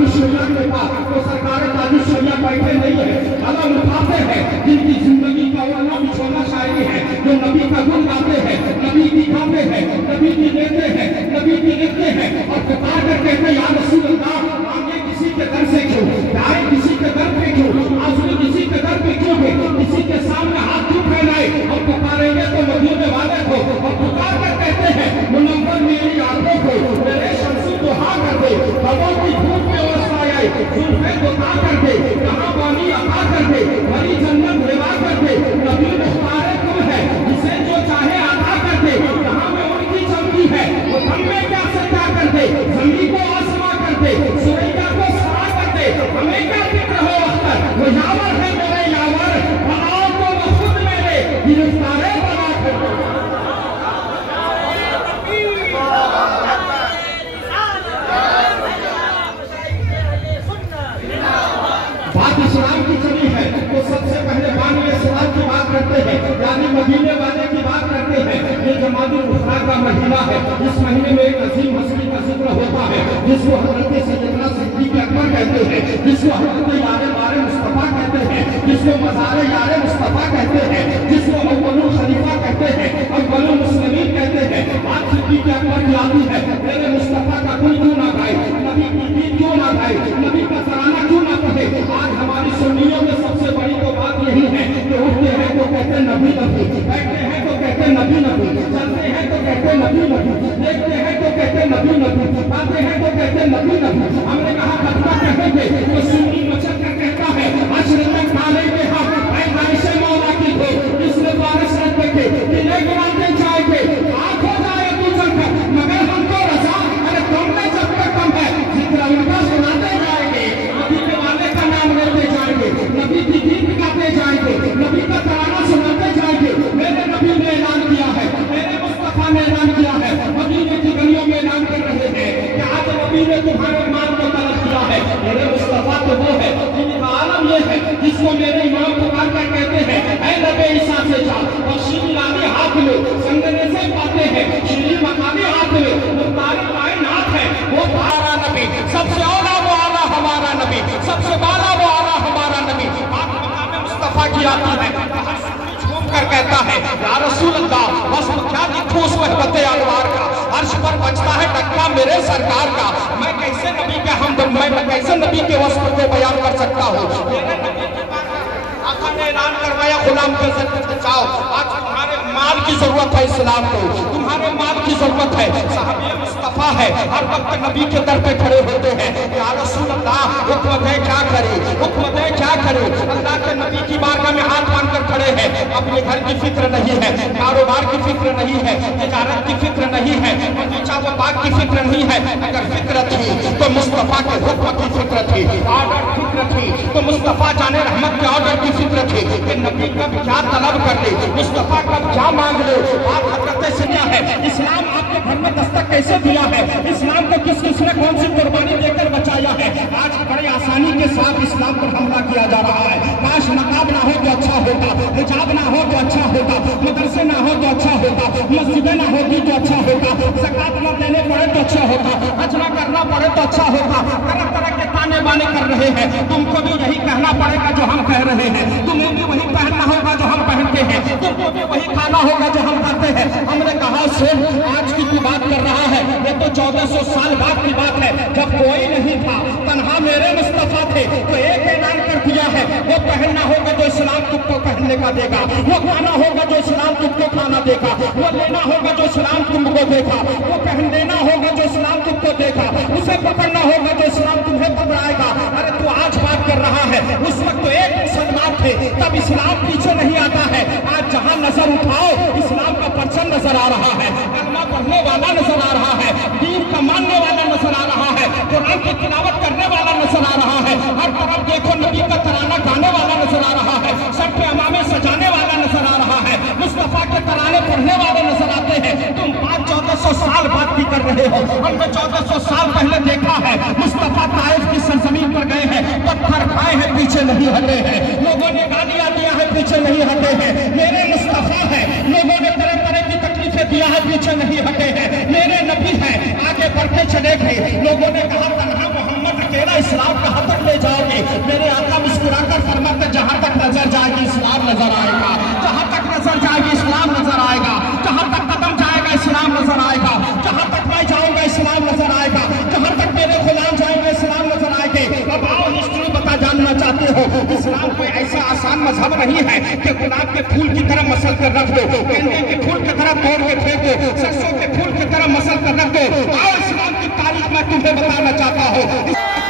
काजी शरिया के पास, तो सरकार काजी शरिया बैठे नहीं है, कलम उठाते हैं, जिनकी जिंदगी का वरना बिछोना शायरी है, जो नबी का गुण गाते हैं, नबी की खाते हैं, नबी की लेते हैं, नबी की लिखते हैं, और पुकार कर कहते हैं या रसूल अल्लाह, मांगे किसी के दर से क्यों, जाए किसी के दर पे क्यों, आंसू किसी के दर पे क्यों है, किसी के सामने हाथ क्यों फैलाए, और पुकारेंगे तो मदीने वाले को, और पुकार कर कहते हैं मुनव्वर मेरी आंखों को, मेरे शमसी दुहा कर दे, कबों की धूप में वसाए, जुल्फे दुहा कर दे, कहाँ बानी अता कर दे, भरी जन्नत रिवा कर दे, नबी मुख्तारे तुम है, जिसे जो चाहे अता कर दे, कहाँ में उनकी चमकी है, वो हम में क्या सच्चा कर दे, जमीन को आसमां कर दे, सुरैया को सरा कर दे, हमें क्या फिक्र हो अख्तर, वो यावर है मेरे यावर, बनाओ तो वो खुद मेरे गिरफ्तारे बना कर दे। बात इस्लाम की चली है तो सबसे पहले बानी इस्लाम की बात करते हैं, यानी मदीने वाले की बात करते हैं। ये जमादुल उखरा का महीना है, इस महीने में एक अजीम हस्ती का जिक्र होता है, जिसको हज़रत सैयदना सिद्दीक़ अकबर कहते हैं, जिसको हज़रत यारे बारे मुस्तफ़ा कहते हैं, जिसको मज़ारे यारे मुस्तफ़ा कहते हैं, जिसको अव्वलुल खलीफा कहते हैं, अव्वलुल मुस्लिमीन कहते हैं। बात सिद्दीक़ अकबर की आती है, मेरे मुस्तफ़ा का गुण क्यों ना गाए, नबी की गीत क्यों ना गाए, नबी का तराना क्यों ना कहे। आज हमारी सुन्नियों में सबसे बड़ी तो बात यही है कि उठते हैं तो कहते हैं नबी नबी, बैठते हैं तो कहते हैं नबी नबी, चलते हैं तो कहते हैं नबी नबी, देखते हैं तो कहते हैं नबी नबी, आते हैं तो कहते हैं नबी नबी। हमने कहा खतबा कहेंगे तो सुन्नी मचल कर कहता है अशर में काले के हम ऐसे मौला की थे, इसने बारिश रख के दिले गिराते जाएंगे, आँख हो जाए तू चलकर, मगर हमको रजा अरे तुमने जब तक कम है जिक्र उनका सुनाते जाएंगे, नबी के वाले का नाम लेते जाएंगे, नबी की गीत गाते जाएंगे, नबी का तराना सुनाते जाएंगे। मेरे नबी ने ऐलान किया है, मेरे मुस्तफा ने ऐलान किया है, मदीने की गलियों में ऐलान कर रहे हैं कि आज नबी ने तुम्हारे ईमान को तलब किया है। मेरे मुस्तफा तो वो है जिनका आलम ये है, जिसको मेरे इमाम पुकार कर कहते हैं ऐ नबी ईसा से जा, और शीरी लाली हाथ में संगने से पाते हैं, शीरी मकामी हाथ में मुख्तार कायनात है, वो हमारा नबी सबसे औला, वो आला हमारा नबी सबसे बाला, वो आला हमारा नबी। बात मकाम मुस्तफा की आती है, झूम कर कहता है या रसूल अल्लाह, बस क्या लिखूं उस वहबत अनवार का, अर्श पर बजता है टक्का मेरे सरकार का, मैं कैसे नबी के हमदम, मैं कैसे नबी के वस्फ को बयान कर सकता हूँ। मेरे नबी की बात आका ने ऐलान करवाया गुलाम के सर बचाओ, आज तुम्हारे माल की जरूरत है, इस्लाम को तुम्हारे माल की जरूरत है। साहब ये मुस्तफा है, हर वक्त नबी के दर पे खड़े होते हैं, या रसूल अल्लाह हुक्म दे क्या करे, हुक्म दे क्या करे। अल्लाह के नबी की बारगाह में हाथ बांध कर खड़े हैं, अपने घर की फिक्र नहीं है, कारोबार की फिक्र नहीं है, तिजारत की फिक्र नहीं है, बगीचा व बाग की फिक्र नहीं है। अगर फिक्र थी तो मुस्तफा के हुक्म की फिक्र थी, ऑर्डर फिक्र थी तो मुस्तफा जाने रहमत के ऑर्डर की फिक्र थी कि नबी कब क्या तलब कर ले, मुस्तफा कब क्या मांग ले। बात हजरत से क्या है, इस्लाम आपके घर में दस्तक कैसे दिया है, इस्लाम को किस किसने कौन सी कुर्बानी देकर बचाया है। आज बड़े आसानी के साथ इस्लाम पर हमला किया जा रहा है। काश नकाब ना हो तो अच्छा होता, हिजाब ना हो तो अच्छा होता, मदरसे ना हो तो अच्छा होता, मस्जिदें ना होती तो अच्छा होता, ज़कात ना देने पड़े तो अच्छा होता, हज ना करना पड़े तो अच्छा होता। तरह तरह के ताने बाने कर रहे हैं, तुमको भी यही कहना पड़ेगा जो हम कह रहे हैं, तुम्हें भी वही पहनना होगा जो हम पहनते हैं, तुमको भी वही खाना होगा जो हम खाते हैं। हमने कहा सुन, आज की तू बात कर रहा है, ये तो 1400 साल बाद की बात है, जब कोई नहीं था, तन्हा मेरे मुस्तफा थे, तो एक ऐलान कर दिया है, वो पहनना होगा जो इस्लाम तुमको पहनने का देगा, वो खाना होगा जो इस्लाम तुमको खाना देगा, वो लेना होगा जो इस्लाम तुमको देगा, वो पहन देना होगा जो इस्लाम तुमको देगा, उसे पकड़ना होगा जो इस्लाम तुम्हें पकड़ाएगा। अरे तू आज बात कर रहा है, उस वक्त तो एक मुसलमान थे, तब इस्लाम पीछे नहीं आता है। आज जहां नजर उठाओ इस्लाम का परचम नजर आ रहा है, कलमा पढ़ने वाला नजर आ रहा है, दीन का मानने वाला नजर आ रहा है, कुरान की तिलावत करने वाला नजर आ रहा है, हर तरफ देखो नबी का तराना गाने वाला नजर आ रहा है, सर पे अमामे सजाने वाला नजर आ रहा है, मुस्तफा के तराने पढ़ने वाले नजर आते हैं। तुम 1400 साल बाद की कर रहे हो, हमने 1400 साल पहले देखा है, मुस्तफा ताइफ की सरजमीन पर गए हैं, पत्थर खाए हैं, पीछे नहीं हटे हैं, लोगों ने गालियां दिया है, पीछे नहीं हटे हैं। मेरे मुस्तफा है, लोगों ने तरह तरह की तकलीफें दिया है, पीछे नहीं हटे हैं। मेरे नबी है, आगे बढ़ते चले गए, लोगों ने कहा तन्हा मोहम्मद अकेला इस्लाम میرے آقا مسکرا کر فرماتے جہاں تک نظر جائے گی اسلام نظر آئے گا، جہاں تک نظر جائے گی اسلام نظر آئے گا، جہاں تک قدم جائے گا اسلام نظر آئے گا، جہاں تک میں جاؤں گا اسلام نظر آئے گا، جہاں تک میرے غلام جائیں گے اسلام نظر آئے گے۔ اب آؤ ہسٹری بتا جاننا چاہتے ہو، اسلام کوئی ایسا آسان مذہب نہیں ہے کہ گلاب کے پھول کی طرح مسل کر رکھ دو، گیندے کے پھول کی طرح توڑ کے پھینک دو، سرسوں کے پھول کی طرح مسل کر رکھ دو۔ آؤ اسلام کی تاریخ میں تمہیں بتانا چاہتا ہوں۔